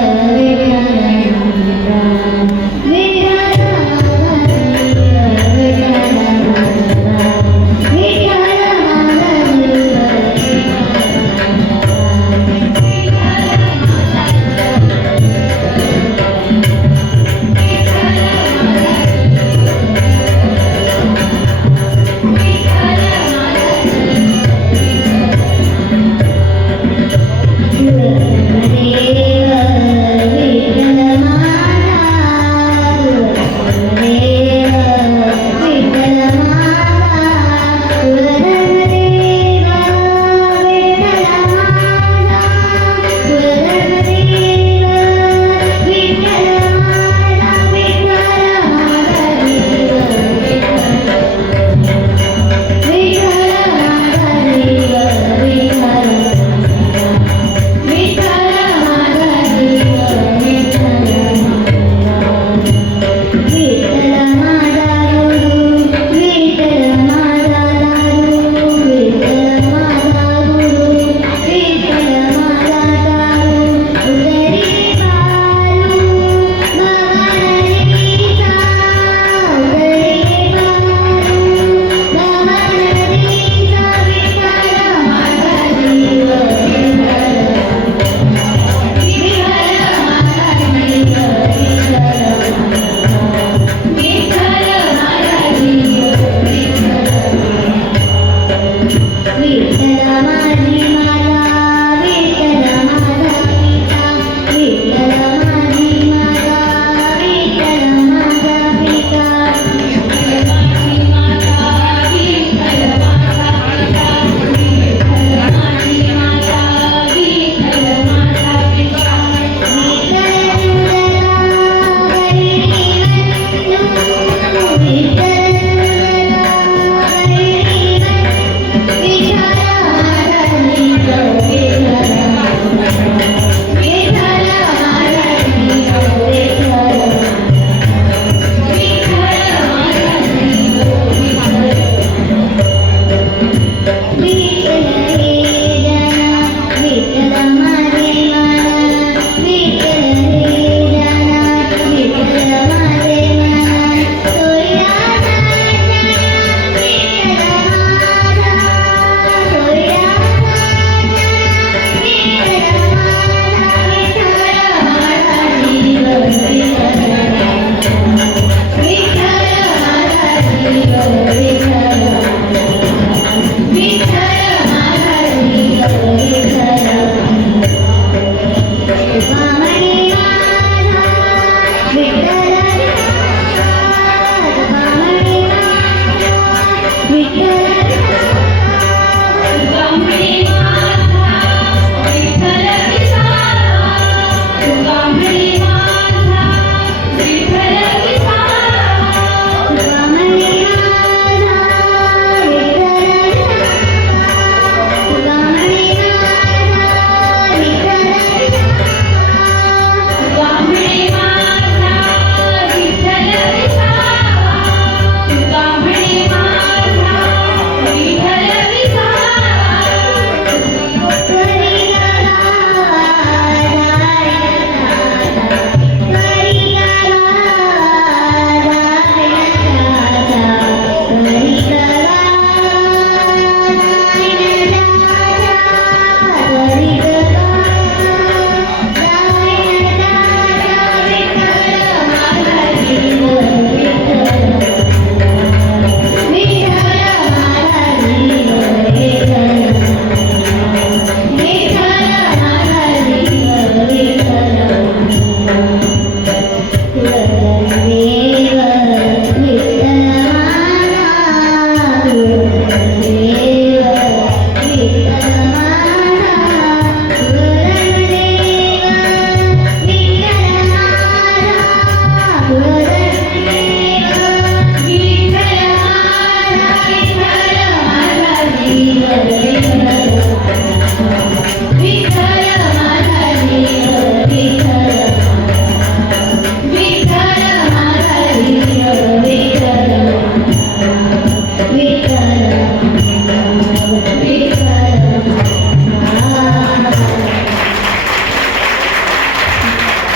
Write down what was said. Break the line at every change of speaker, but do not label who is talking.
النار